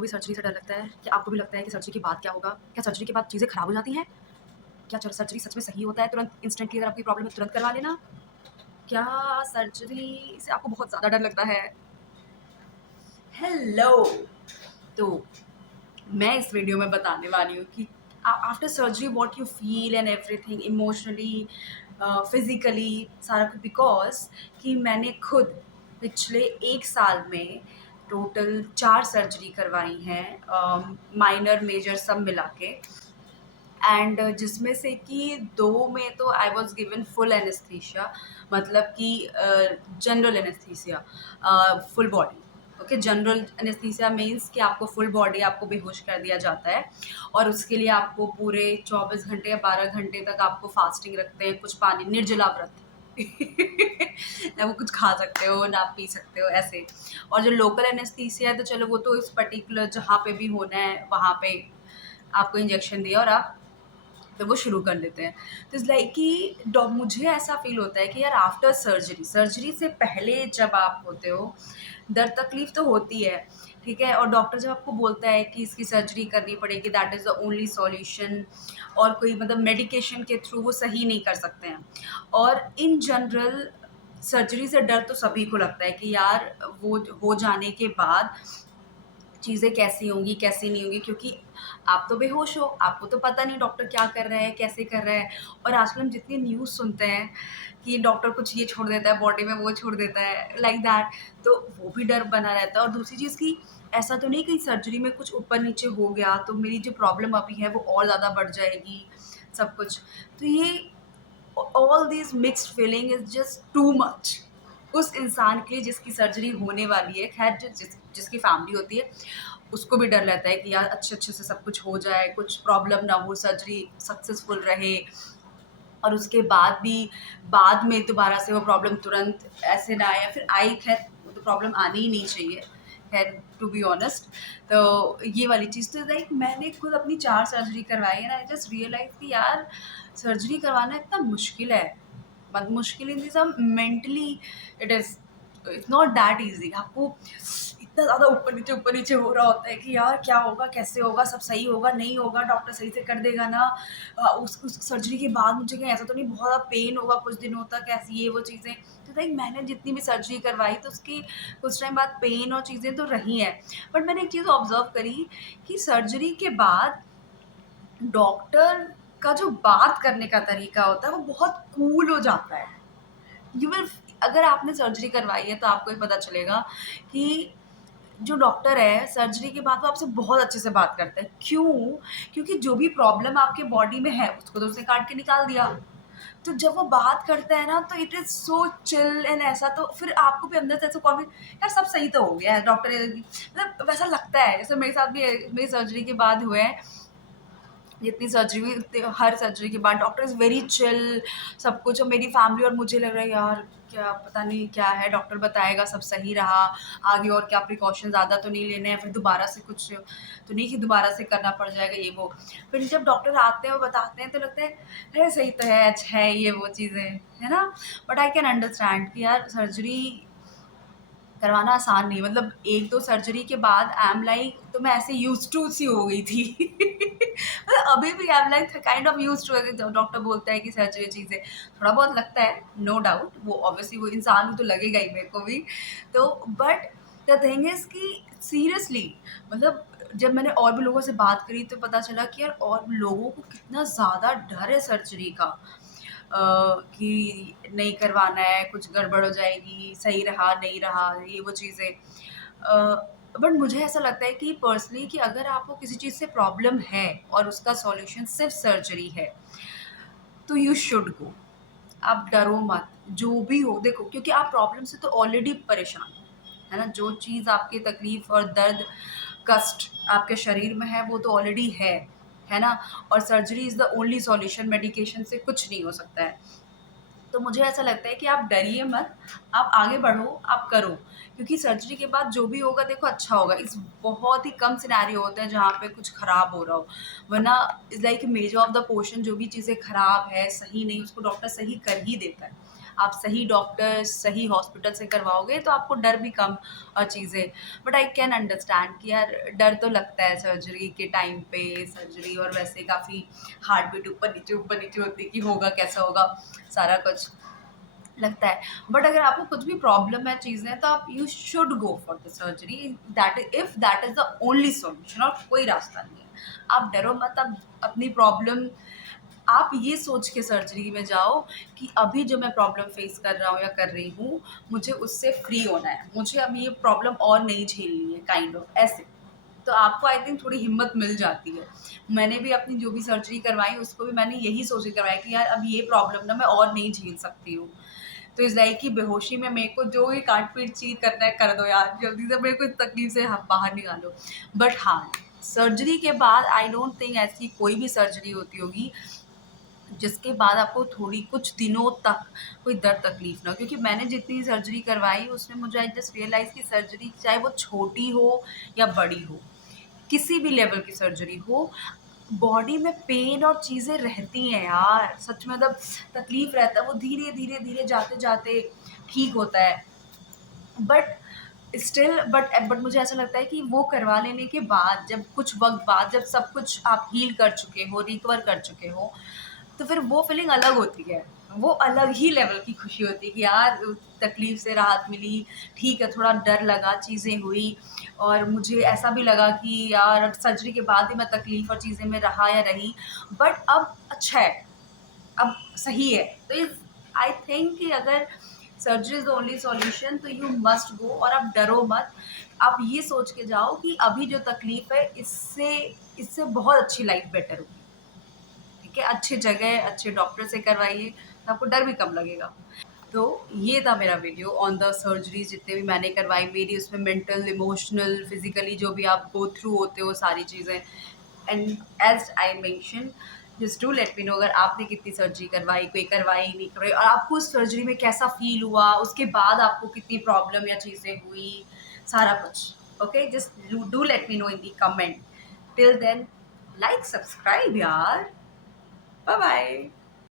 आपको भी सर्जरी से डर लगता है? क्या आपको भी लगता है कि सर्जरी के बाद क्या होगा? क्या सर्जरी के बाद चीज़ें खराब हो जाती हैं? क्या सर्जरी सच में सही होता है? तुरंत इंस्टेंटली अगर आपकी प्रॉब्लम है तुरंत करवा लेना? क्या सर्जरी से आपको बहुत ज़्यादा डर लगता है? हेलो! तो मैं इस वीडियो में बताने वाली हूँ कि after surgery what you feel and everything emotionally, physically सारा कुछ, बिकॉज़ कि मैंने खुद पिछले 1 साल में टोटल 4 सर्जरी करवाई हैं, माइनर, मेजर सब मिला के। एंड जिसमें से कि 2 में तो I was given full anaesthesia, मतलब कि general anaesthesia, full body. Okay, general anaesthesia means कि आपको फुल बॉडी आपको बेहोश कर दिया जाता है और उसके लिए आपको पूरे 24 घंटे या 12 घंटे तक आपको फास्टिंग रखते हैं, कुछ पानी, निर्जला व्रत। ना वो कुछ खा सकते हो ना पी सकते हो, ऐसे। और जो लोकल एनेस्थीसिया है तो चलो वो तो इस पर्टिकुलर जहाँ पे भी होना है वहाँ पे आपको इंजेक्शन दिया और आप तो वो शुरू कर लेते हैं। तो इट्स लाइक कि मुझे ऐसा फ़ील होता है कि यार आफ्टर सर्जरी, सर्जरी से पहले जब आप होते हो, दर्द तकलीफ़ तो होती है, ठीक है? और डॉक्टर जब आपको बोलता है कि इसकी सर्जरी करनी पड़ेगी, that is the only solution, और कोई मतलब मेडिकेशन के थ्रू वो सही नहीं कर सकते हैं। और इन जनरल सर्जरी से डर तो सभी को लगता है कि यार वो हो जाने के बाद चीज़ें कैसी होंगी, कैसी नहीं होंगी, क्योंकि आप तो बेहोश हो, आपको तो पता नहीं डॉक्टर क्या कर रहा है, कैसे कर रहा है। और आजकल हम जितनी न्यूज़ सुनते हैं कि डॉक्टर कुछ ये छोड़ देता है, बॉडी में वो छोड़ देता है, लाइक दैट, तो वो भी डर बना रहता है। और दूसरी चीज़ कि ऐसा तो नहीं कि सर्जरी में कुछ ऊपर-नीचे हो गया, तो मेरी जो प्रॉब्लम अभी है वो और ज़्यादा बढ़ जाएगी, सब कुछ। तो ये all this mixed feeling is just too much उस इंसान के लिए जिसकी सर्जरी होने वाली है। ख़ैर जिसकी फैमिली होती है, उसको भी डर रहता है कि यार अच्छे-अच्छे से सब कुछ हो जाए, कुछ प्रॉब्लम ना हो, सर्जरी सक्सेसफुल रहे, और उसके बाद भी बाद में दोबारा से वो प्रॉब्लम तुरंत ऐसे ना आए, या फिर आई, ख़ैर वो तो प्रॉब्लम आनी ही नहीं चाहिए, ख़ैर टू बी ऑनेस्ट। तो ये वाली चीज़ तो लाइक मैंने खुद अपनी 4 सर्जरी करवाई है ना, आई जस्ट रियलाइज़ कि यार सर्जरी करवाना इतना मुश्किल है। मुश्किल in the sense mentally it is, it's not that easy. आपको इतना ज़्यादा ऊपर नीचे हो रहा होता है कि यार क्या होगा, कैसे होगा, सब सही होगा, नहीं होगा, डॉक्टर सही से कर देगा ना, उस सर्जरी के बाद मुझे कहीं ऐसा तो नहीं बहुत ज़्यादा पेन होगा कुछ दिनों तक, ऐसी ये वो चीज़ें। तो लाइक मैंने जितनी भी सर्जरी करवाई तो उसके कुछ टाइम बाद पेन और चीज़ें तो रही हैं। बट मैंने एक चीज़ ऑब्ज़र्व करी कि सर्जरी के बाद डॉक्टर का जो बात करने का तरीका होता है वो बहुत कूल हो जाता है। यू विल, अगर आपने सर्जरी करवाई है तो आपको भी पता चलेगा कि जो डॉक्टर है सर्जरी के बाद वो आपसे बहुत अच्छे से बात करता है। क्यों? क्योंकि जो भी प्रॉब्लम आपके बॉडी में है उसको तो उसने काट के निकाल दिया। तो जब वो बात करता है ना तो it is so chill and ऐसा, तो फिर आपको भी अंदर से ऐसा कॉन्फिडेंस, यार सब सही तो हो गया है, डॉक्टर मतलब वैसा लगता है। जैसे मेरे साथ भी मेरी सर्जरी के बाद हुए हैं, जितनी सर्जरी हुई उतनी हर सर्जरी के बाद डॉक्टर इज़ वेरी चिल, सब कुछ। और मेरी फैमिली और मुझे लग रहा है यार क्या पता नहीं क्या है, डॉक्टर बताएगा सब सही रहा, आगे और क्या प्रिकॉशन ज़्यादा तो नहीं लेने हैं, फिर दोबारा से कुछ तो नहीं कि दोबारा से करना पड़ जाएगा ये वो। फिर जब डॉक्टर आते हैं और बताते हैं तो लगता है अरे सही तो है, अच्छा है, ये वो चीज़ें, है ना? बट आई कैन अंडरस्टैंड कि यार सर्जरी करवाना आसान नहीं, मतलब 1-2 सर्जरी के बाद आई एम लाइक, तो मैं ऐसे यूज्ड टू सी हो गई थी। मतलब अभी भी I am like kind of used to, जब डॉक्टर बोलता है कि सर्जरी चीज़ है, थोड़ा बहुत लगता है, नो डाउट, वो ऑब्वियसली वो इंसान को तो लगेगा ही, मेरे को भी। तो बट द थिंग इज़ कि सीरियसली, मतलब जब मैंने और भी लोगों से बात करी तो पता चला कि यार और लोगों को कितना ज़्यादा डर है सर्जरी का। कि नहीं करवाना है, कुछ गड़बड़ हो जाएगी, सही रहा, नहीं रहा, ये वो चीज़ें। बट मुझे ऐसा लगता है कि पर्सनली कि अगर आपको किसी चीज़ से प्रॉब्लम है और उसका सॉल्यूशन सिर्फ़ सर्जरी है, तो यू शुड गो। आप डरो मत, जो भी हो देखो, क्योंकि आप प्रॉब्लम से तो ऑलरेडी परेशान हो, है ना? जो चीज़ आपकी तकलीफ़ और दर्द, कष्ट आपके शरीर में है वो तो ऑलरेडी है ना? और surgery is the only solution, medication से कुछ नहीं हो सकता है। तो मुझे ऐसा लगता है कि आप डरिए मत, आप आगे बढ़ो, आप करो, क्योंकि सर्जरी के बाद जो भी होगा देखो अच्छा होगा। इस बहुत ही कम सिनेरियो होते हैं जहाँ पे कुछ खराब हो रहा हो, वरना is like measure of the portion जो भी चीज़ें खराब है, सही नहीं, उसको डॉक्टर सही कर ही देता है। आप सही डॉक्टर, सही हॉस्पिटल से करवाओगे तो आपको डर भी कम चीज़ें। बट आई कैन अंडरस्टैंड कि यार डर तो लगता है सर्जरी के टाइम पे, सर्जरी और वैसे काफ़ी हार्ट बीट ऊपर नीचे होती है कि होगा कैसा होगा, सारा कुछ लगता है। बट अगर आपको कुछ भी प्रॉब्लम है, चीज़ें, तो आप you should go for the surgery, that if that is the only solution, और कोई रास्ता नहीं है। आप डरो मत, आप अपनी प्रॉब्लम, आप ये सोच के सर्जरी में जाओ कि अभी जो मैं प्रॉब्लम फेस कर रहा हूँ या कर रही हूँ, मुझे उससे फ्री होना है, मुझे अब ये प्रॉब्लम और नहीं झेलनी है, काइंड ऑफ ऐसे। तो आपको आई थिंक थोड़ी हिम्मत मिल जाती है। मैंने भी अपनी जो भी सर्जरी करवाई उसको भी मैंने यही सोच के करवाया कि यार अब ये प्रॉब्लम ना मैं और नहीं झेल सकती हूँ। तो इस लाइक कि बेहोशी में मेरे को जो भी काट पीट चीज करना है कर दो यार, जल्दी से मेरे को इस तकलीफ से बाहर निकालो। बट हाँ, सर्जरी के बाद आई डोंट थिंक ऐसी कोई भी सर्जरी होती होगी जिसके बाद आपको थोड़ी कुछ दिनों तक कोई दर्द तकलीफ ना हो, क्योंकि मैंने जितनी सर्जरी करवाई उसमें मुझे आई जस्ट रियलाइज की सर्जरी चाहे वो छोटी हो या बड़ी हो, किसी भी लेवल की सर्जरी हो, बॉडी में पेन और चीज़ें रहती हैं यार, सच में मतलब तकलीफ रहता है, वो धीरे धीरे धीरे जाते जाते ठीक होता है। बट स्टिल बट मुझे ऐसा लगता है कि वो करवा लेने के बाद, जब कुछ वक्त बाद, जब सब कुछ आप हील कर चुके हो, रिकवर कर चुके हो, तो फिर वो फीलिंग अलग होती है। वो अलग ही लेवल की खुशी होती है कि यार तकलीफ से राहत मिली, ठीक है, थोड़ा डर लगा, चीज़ें हुई, और मुझे ऐसा भी लगा कि यार सर्जरी के बाद भी मैं तकलीफ और चीज़ें में रहा या रही, बट अब अच्छा है, अब सही है। तो इस आई थिंक कि अगर surgery is the only solution तो यू मस्ट गो, और आप डरो मत। आप ये सोच के जाओ कि अभी जो तकलीफ है इससे इससे बहुत अच्छी लाइफ बेटर होगी। ठीक है, अच्छी जगह अच्छे डॉक्टर से करवाइए तो आपको डर भी कम लगेगा। तो ये था मेरा वीडियो ऑन द सर्जरी, जितने भी मैंने करवाई मेरी, उसमें मेंटल, इमोशनल, फिजिकली जो भी आप गो थ्रू होते हो सारी चीज़ें। And as I mention, just do let me know अगर आपने कितनी सर्जरी करवाई, कोई करवाई नहीं करवाई, और आपको उस सर्जरी में कैसा फील हुआ, उसके बाद आपको कितनी प्रॉब्लम या चीज़ें हुई, सारा कुछ। Okay, just do let me know in the comment. Till then, like, subscribe यार। Bye bye.